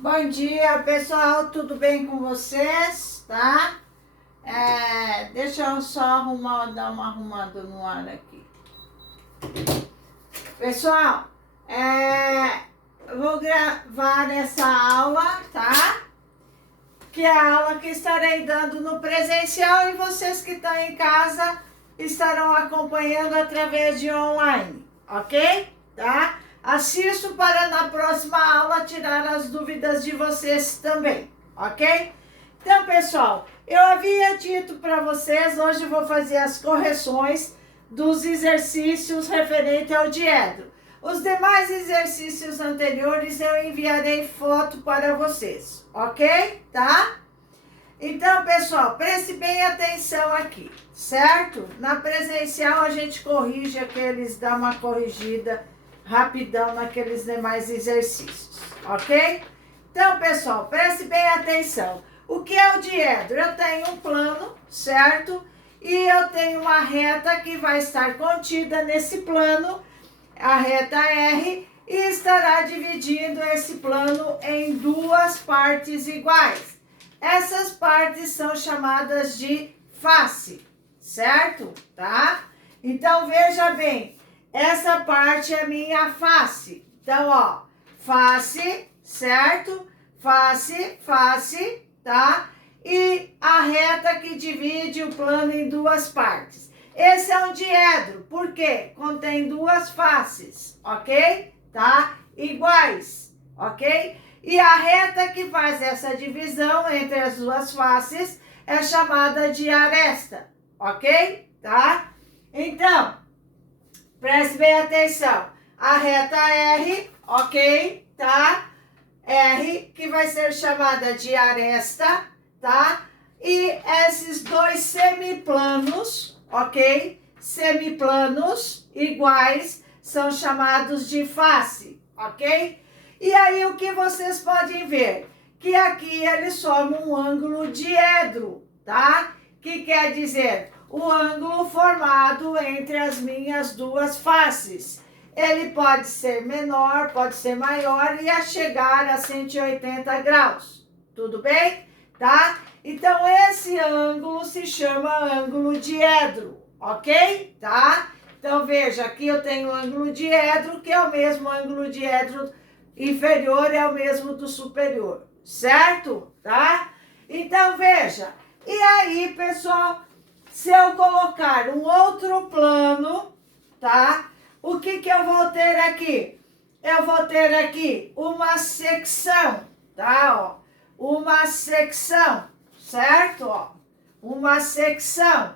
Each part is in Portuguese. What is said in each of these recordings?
Bom dia, pessoal, tudo bem com vocês, tá? Deixa eu só dar uma arrumada no ar aqui. Pessoal, eu vou gravar essa aula, tá? Que é a aula que estarei dando no presencial e vocês que estão em casa estarão acompanhando através de online, ok? Tá? Assisto para na próxima aula tirar as dúvidas de vocês também, ok? Então, pessoal, eu havia dito para vocês, hoje eu vou fazer as correções dos exercícios referente ao diedro. Os demais exercícios anteriores eu enviarei foto para vocês, ok? Tá? Então, pessoal, preste bem atenção aqui, certo? Na presencial a gente corrige dá uma corrigida rapidão naqueles demais exercícios, ok? Então, pessoal, preste bem atenção. O que é o diedro? Eu tenho um plano, certo? E eu tenho uma reta que vai estar contida nesse plano, a reta R, e estará dividindo esse plano em duas partes iguais. Essas partes são chamadas de face, certo? Tá? Então, veja bem, essa parte é minha face. Então, ó, face, certo? Face, face, tá? E a reta que divide o plano em duas partes. Esse é um diedro, porque contém duas faces, ok? Tá? Iguais, ok? E a reta que faz essa divisão entre as duas faces é chamada de aresta, ok? Tá? Então, preste bem atenção. A reta R, ok? Tá? R, que vai ser chamada de aresta, tá? E esses dois semiplanos, ok? Semiplanos iguais são chamados de face, ok? E aí o que vocês podem ver? Que aqui eles formam um ângulo diedro, tá? Que quer dizer o ângulo formado entre as minhas duas faces. Ele pode ser menor, pode ser maior e a chegar a 180 graus. Tudo bem? Tá? Então, esse ângulo se chama ângulo diedro, ok? Tá? Então, veja, aqui eu tenho o ângulo diedro, que é o mesmo ângulo diedro inferior, é o mesmo do superior, certo? Tá? Então, veja. E aí, pessoal, se eu colocar um outro plano, tá? O que eu vou ter aqui? Eu vou ter aqui uma secção, tá? Ó, uma secção, certo? Ó, uma secção,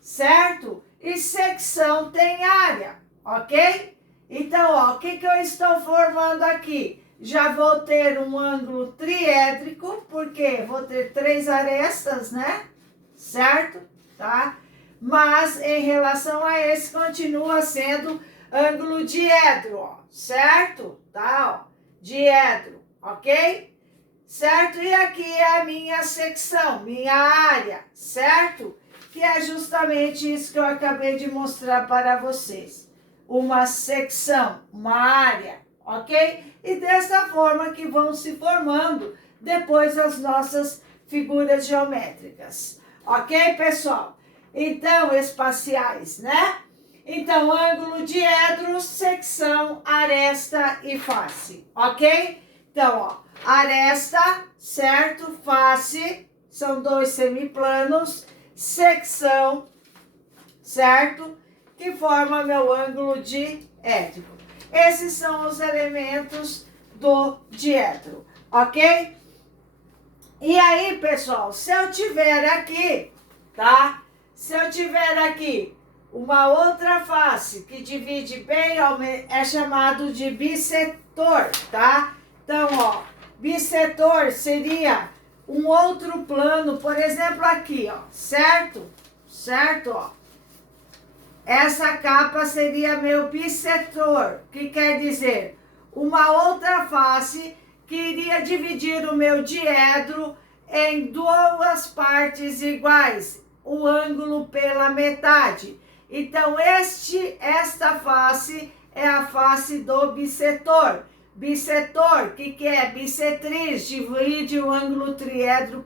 certo? E secção tem área, ok? Então, ó, o que eu estou formando aqui? Já vou ter um ângulo triédrico, porque vou ter 3 arestas, né? Certo? Tá? Mas, em relação a esse, continua sendo ângulo diedro, ó, certo? Tá, ó, diedro, ok? Certo? E aqui é a minha secção, minha área, certo? Que é justamente isso que eu acabei de mostrar para vocês. Uma secção, uma área, ok? E dessa forma que vão se formando depois as nossas figuras geométricas. Ok, pessoal? Então, espaciais, né? Então, ângulo diedro, secção, aresta e face, ok? Então, ó, aresta, certo? Face, são dois semiplanos, secção, certo? Que forma meu ângulo diédrico. Esses são os elementos do diedro, ok? E aí, pessoal, se eu tiver aqui, tá? Se eu tiver aqui uma outra face que divide bem, é chamado de bissetor, tá? Então, ó, bissetor seria um outro plano, por exemplo, aqui, ó, certo? Certo, ó. Essa capa seria meu bissetor, que quer dizer uma outra face que iria dividir o meu diedro em duas partes iguais, o ângulo pela metade. Então, esta face é a face do bissetor. Bissetor, que é? Bissetriz, divide o ângulo triedro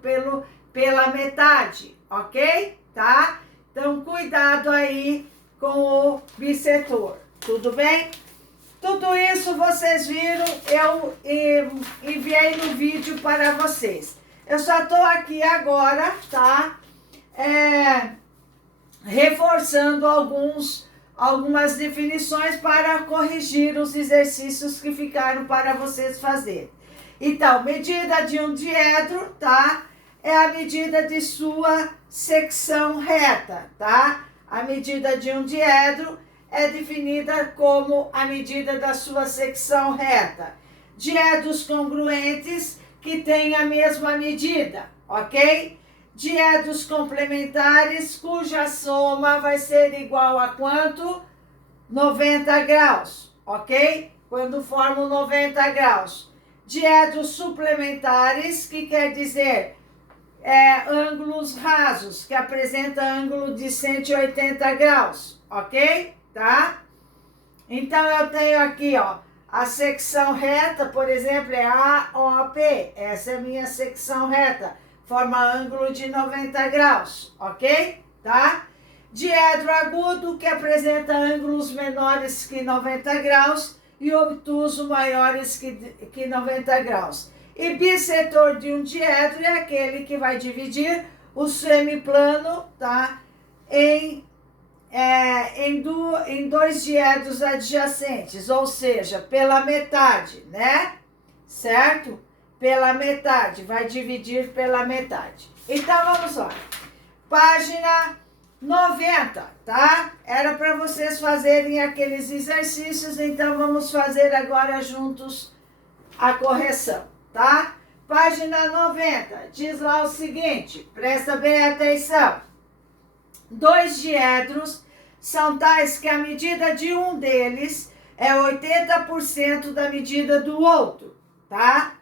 pela metade, ok? Tá? Então, cuidado aí com o bissetor, tudo bem? Tudo isso vocês viram, eu enviei no vídeo para vocês. Eu só estou aqui agora, tá? Reforçando algumas definições para corrigir os exercícios que ficaram para vocês fazerem. Então, medida de um diedro, tá? É a medida de sua secção reta, tá? A medida de um diedro é definida como a medida da sua secção reta. Diedros congruentes que têm a mesma medida, ok? Diedros complementares cuja soma vai ser igual a quanto? 90 graus, ok? Quando formam 90 graus. Diedros suplementares, que quer dizer ângulos rasos, que apresenta ângulo de 180 graus, ok? Tá? Então, eu tenho aqui, ó, a secção reta, por exemplo, é AOP. Essa é a minha secção reta. Forma ângulo de 90 graus, ok? Tá? Diedro agudo, que apresenta ângulos menores que 90 graus e obtuso maiores que 90 graus. E bissetor de um diedro é aquele que vai dividir o semiplano, tá? Em dois diedros adjacentes, ou seja, pela metade, né? Certo? Pela metade, vai dividir pela metade. Então, vamos lá. Página 90, tá? Era para vocês fazerem aqueles exercícios, então vamos fazer agora juntos a correção, tá? Página 90, diz lá o seguinte, presta bem atenção. Dois diedros são tais que a medida de um deles é 80% da medida do outro, tá?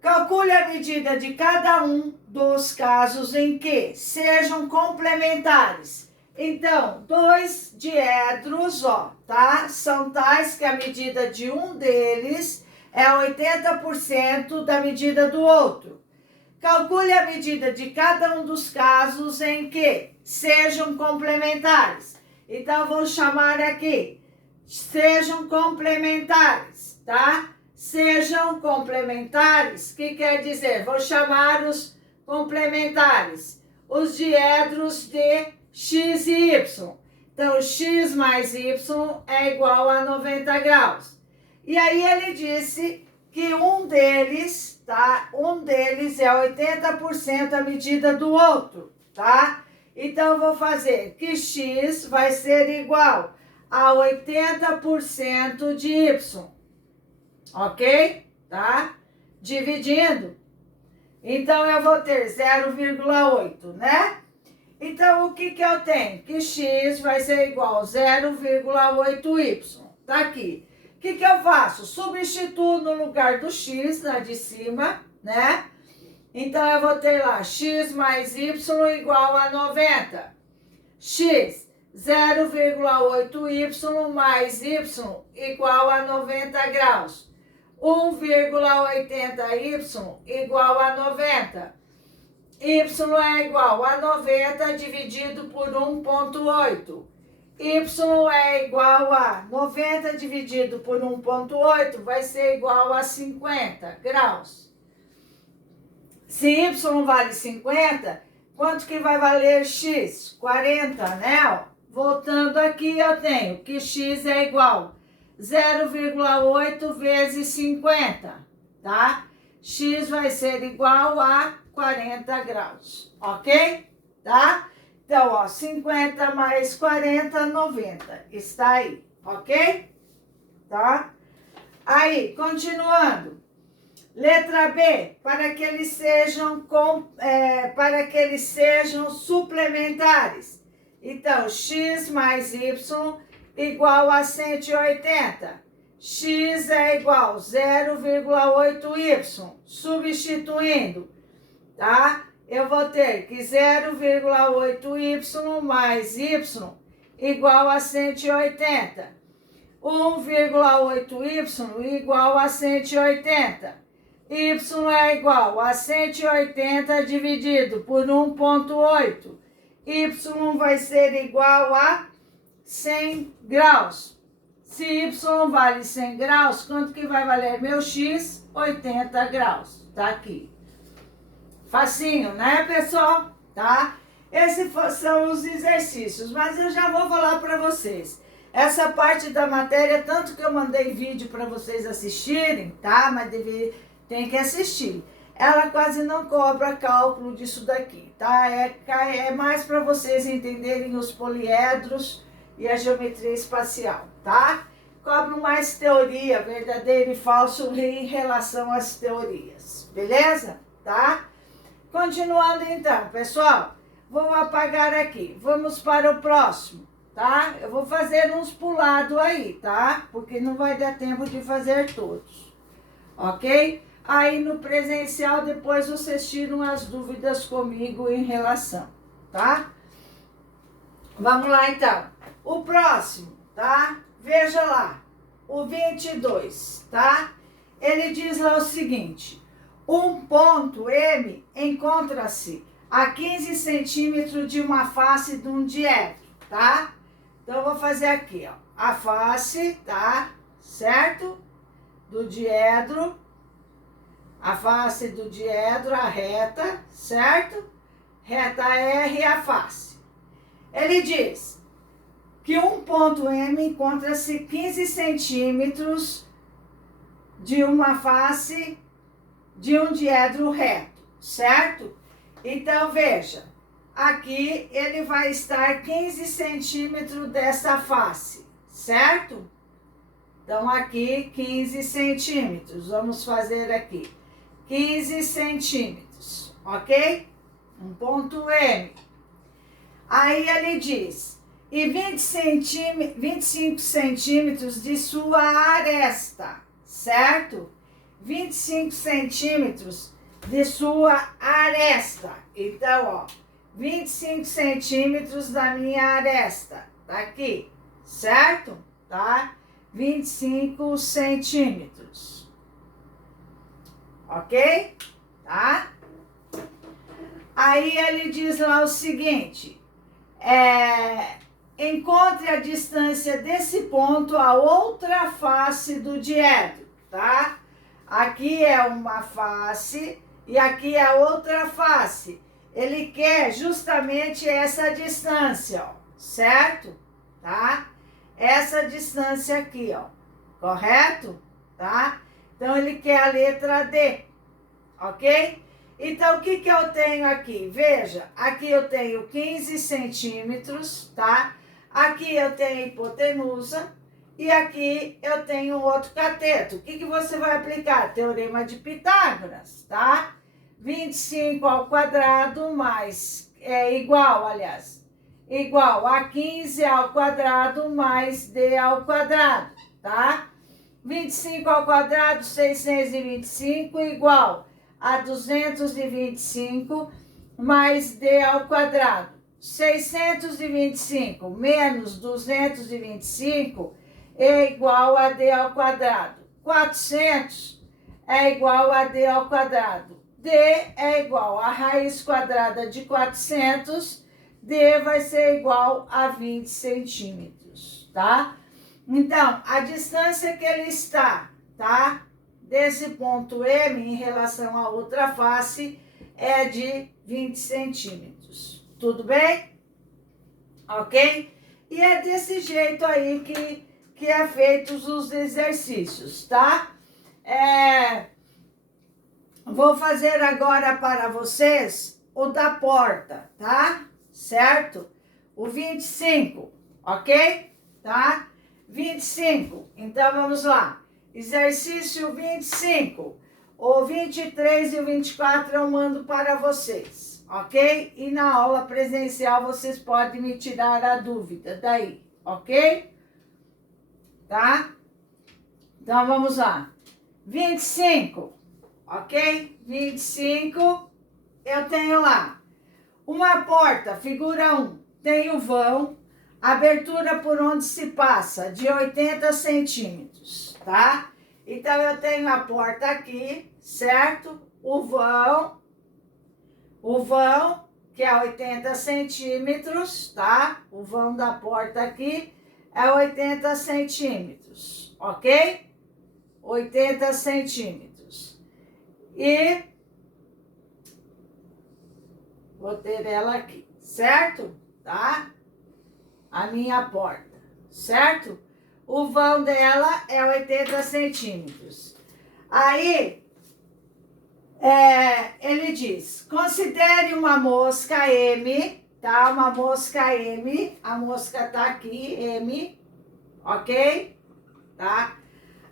Calcule a medida de cada um dos casos em que sejam complementares. Então, dois diedros, ó, tá? São tais que a medida de um deles é 80% da medida do outro. Calcule a medida de cada um dos casos em que sejam complementares. Então, vou chamar aqui, sejam complementares, tá? Sejam complementares, que quer dizer? Vou chamar os complementares, os diedros de x e y. Então, x mais y é igual a 90 graus. E aí ele disse que um deles, tá? Um deles é 80% a medida do outro, tá? Então, eu vou fazer que x vai ser igual a 80% de y, ok? Tá? Dividindo. Então, eu vou ter 0,8, né? Então, o que eu tenho? Que x vai ser igual a 0,8y. Tá aqui. O que eu faço? Substituo no lugar do x, lá de cima, né? Então, eu vou ter lá x mais y igual a 90. X, 0,8y mais y igual a 90 graus. 1,80y igual a 90. Y é igual a 90 dividido por 1,8. Y é igual a 90 dividido por 1,8 vai ser igual a 50 graus. Se y vale 50, quanto que vai valer x? 40, né? Voltando aqui, eu tenho que x é igual a 0,8 vezes 50, tá? X vai ser igual a 40 graus, ok? Tá? Então, ó, 50 mais 40, 90. Está aí, ok? Tá? Aí, continuando. Letra B, para que eles sejam suplementares. Então, x mais y igual a 180. X é igual a 0,8y. Substituindo, tá? Eu vou ter que 0,8y mais y igual a 180. 1,8y igual a 180. Y é igual a 180 dividido por 1,8. Y vai ser igual a 100 graus. Se y vale 100 graus, quanto que vai valer meu x? 80 graus. Tá aqui. Facinho, né, pessoal? Tá? Esses são os exercícios, mas eu já vou falar para vocês. Essa parte da matéria, tanto que eu mandei vídeo para vocês assistirem, tá? Mas tem que assistir. Ela quase não cobra cálculo disso daqui, tá? É mais para vocês entenderem os poliedros e a geometria espacial, tá? Cobram mais teoria, verdadeiro e falso em relação às teorias, beleza? Tá? Continuando então, pessoal, vou apagar aqui. Vamos para o próximo, tá? Eu vou fazer uns pulados aí, tá? Porque não vai dar tempo de fazer todos, ok? Aí no presencial, depois vocês tiram as dúvidas comigo em relação, tá? Vamos lá então. O próximo, tá? Veja lá, o 22, tá? Ele diz lá o seguinte: um ponto M encontra-se a 15 centímetros de uma face de um diedro, tá? Então, eu vou fazer aqui, ó, a face, tá? Certo? Do diedro, a face do diedro, a reta, certo? Reta R e a face. Ele diz que um ponto M encontra-se 15 centímetros de uma face de um diedro reto, certo? Então, veja, aqui ele vai estar 15 centímetros dessa face, certo? Então, aqui 15 centímetros, vamos fazer aqui 15 centímetros, ok? Um ponto M. Aí ele diz, e 25 centímetros de sua aresta, certo? 25 centímetros de sua aresta. Então, ó, 25 centímetros da minha aresta. Tá aqui, certo? Tá? 25 centímetros. Ok? Tá? Aí ele diz lá o seguinte, encontre a distância desse ponto a outra face do diedro, tá? Aqui é uma face e aqui é a outra face. Ele quer justamente essa distância, ó, certo? Tá? Essa distância aqui, ó, correto? Tá? Então, ele quer a letra D, ok? Então, o que que eu tenho aqui? Veja, aqui eu tenho 15 centímetros, tá? Aqui eu tenho hipotenusa e aqui eu tenho outro cateto. O que que você vai aplicar? Teorema de Pitágoras, tá? 25 ao quadrado mais, igual a 15 ao quadrado mais D ao quadrado, tá? 25 ao quadrado, 625, igual a 225 mais D ao quadrado. 625 menos 225 é igual a D ao quadrado. 400 é igual a D ao quadrado. D é igual a raiz quadrada de 400, D vai ser igual a 20 centímetros, tá? Então, a distância que ele está, tá? Desse ponto M em relação à outra face é de 20 centímetros. Tudo bem? Ok? E é desse jeito aí que é feitos os exercícios, tá? Vou fazer agora para vocês o da porta, tá? Certo? O 25, ok? Tá? 25. Então, vamos lá. Exercício 25. O 23 e o 24 eu mando para vocês, ok? E na aula presencial vocês podem me tirar a dúvida daí, ok? Tá? Então, vamos lá. 25. Ok? 25, eu tenho lá uma porta, figura 1, tem o vão, abertura por onde se passa, de 80 centímetros, tá? Então, eu tenho a porta aqui, certo? O vão, que é 80 centímetros, tá? O vão da porta aqui é 80 centímetros, ok? 80 centímetros. E vou ter ela aqui, certo? Tá? A minha porta, certo? O vão dela é 80 centímetros. Aí, ele diz, considere uma mosca M, tá? Uma mosca M, a mosca tá aqui, M, ok? Tá?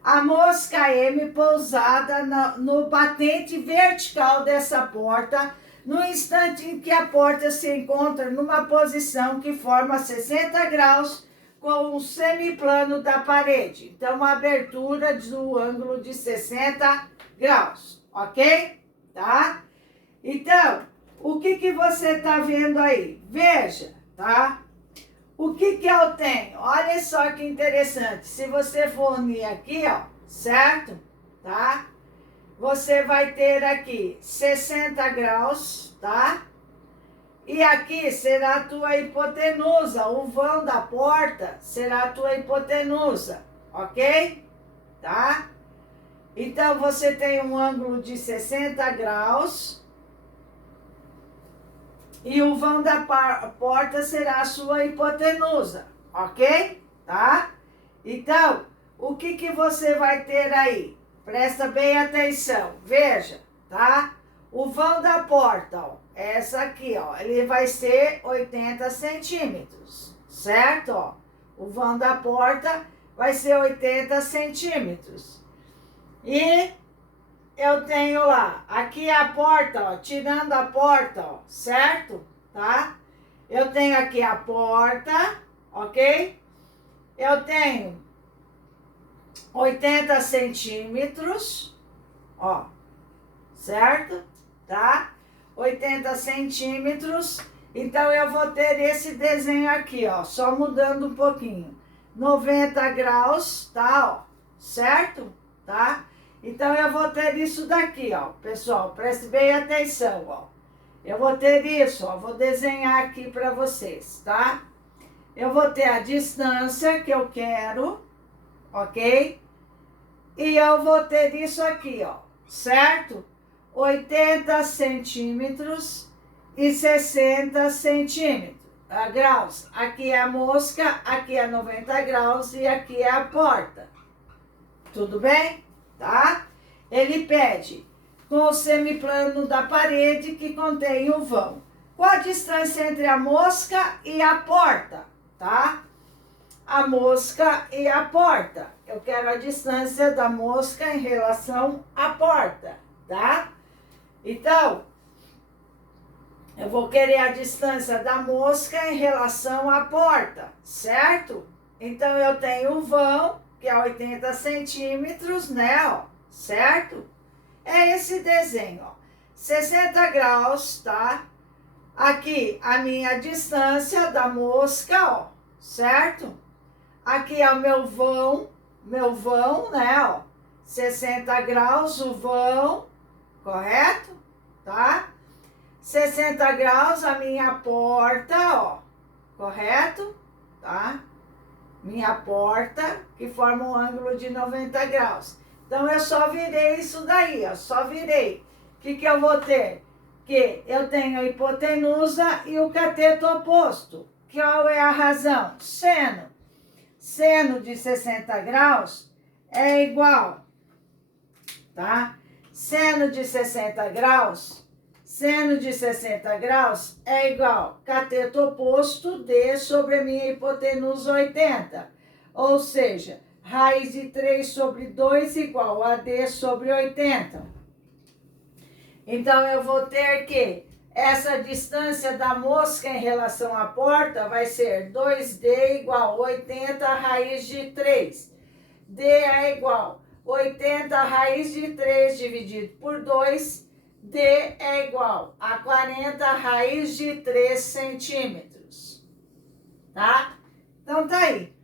A mosca M pousada no batente vertical dessa porta, no instante em que a porta se encontra numa posição que forma 60 graus com um semiplano da parede. Então, uma abertura do ângulo de 60 graus, ok? Tá? Então, o que você tá vendo aí? Veja, tá? O que eu tenho? Olha só que interessante. Se você for unir aqui, ó, certo? Tá? Você vai ter aqui 60 graus, tá? E aqui será a tua hipotenusa, o vão da porta será a tua hipotenusa, ok? Tá? Então, você tem um ângulo de 60 graus e o vão da porta será a sua hipotenusa, ok? Tá? Então, o que você vai ter aí? Presta bem atenção, veja, tá? O vão da porta, ó, essa aqui, ó, ele vai ser 80 centímetros, certo? Ó, o vão da porta vai ser 80 centímetros. E eu tenho lá, aqui a porta, ó, tirando a porta, ó, certo? Tá? Eu tenho aqui a porta, ok? Eu tenho 80 centímetros, ó, certo? Tá? 80 centímetros, então eu vou ter esse desenho aqui, ó, só mudando um pouquinho. 90 graus, tá, ó, certo? Tá? Então, eu vou ter isso daqui, ó, pessoal, preste bem atenção, ó. Eu vou ter isso, ó, vou desenhar aqui para vocês, tá? Eu vou ter a distância que eu quero, ok? E eu vou ter isso aqui, ó, certo? 80 centímetros e 60 centímetros, graus. Aqui é a mosca, aqui é 90 graus e aqui é a porta. Tudo bem? Tá? Ele pede com o semiplano da parede que contém o vão. Qual a distância entre a mosca e a porta? Tá? A mosca e a porta. Eu quero a distância da mosca em relação à porta, tá? Então, eu vou querer a distância da mosca em relação à porta, certo? Então, eu tenho o vão, que é 80 centímetros, né, ó, certo? É esse desenho, ó, 60 graus, tá? Aqui, a minha distância da mosca, ó, certo? Aqui é o meu vão, né, ó, 60 graus, o vão, correto? Tá? 60 graus, a minha porta, ó, correto? Tá? Minha porta, que forma um ângulo de 90 graus. Então, eu só virei isso daí, ó, só virei. O que eu vou ter? Que eu tenho a hipotenusa e o cateto oposto. Qual é a razão? Seno. Seno de 60 graus é igual, tá? Seno de 60 graus é igual cateto oposto D sobre a minha hipotenusa 80. Ou seja, raiz de 3 sobre 2 igual a D sobre 80. Então, eu vou ter que essa distância da mosca em relação à porta vai ser 2D igual a 80 raiz de 3. D é igual a 80 raiz de 3 dividido por 2. D é igual a 40 raiz de 3 centímetros. Tá? Então tá aí.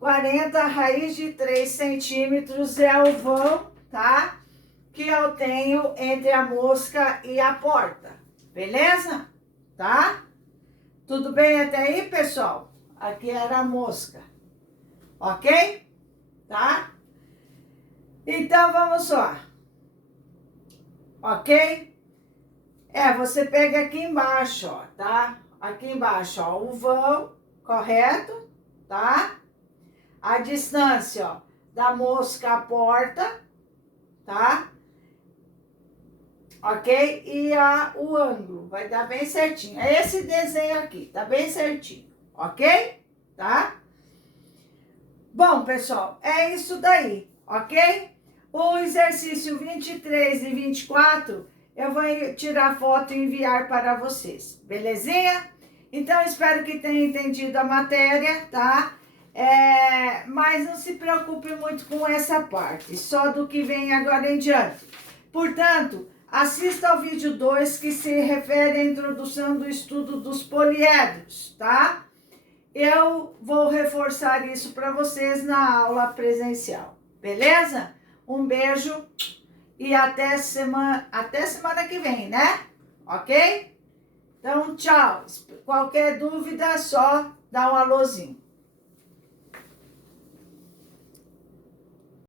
40 raiz de 3 centímetros é o vão, tá? Que eu tenho entre a mosca e a porta. Beleza? Tá? Tudo bem até aí, pessoal? Aqui era a mosca. Ok? Tá? Então, vamos lá. Ok? Você pega aqui embaixo, ó, tá? Aqui embaixo, ó, o vão, correto? Tá? A distância, ó, da mosca à porta, tá? Ok? E o ângulo, vai dar bem certinho. É esse desenho aqui, tá bem certinho, ok? Tá? Bom, pessoal, é isso daí, ok? O exercício 23 e 24, eu vou tirar foto e enviar para vocês, belezinha? Então, espero que tenham entendido a matéria, tá? Mas não se preocupe muito com essa parte, só do que vem agora em diante. Portanto, assista ao vídeo 2, que se refere à introdução do estudo dos poliedros, tá? Eu vou reforçar isso para vocês na aula presencial, beleza? Um beijo e até semana que vem, né? Ok? Então, tchau. Qualquer dúvida, só dá um alôzinho.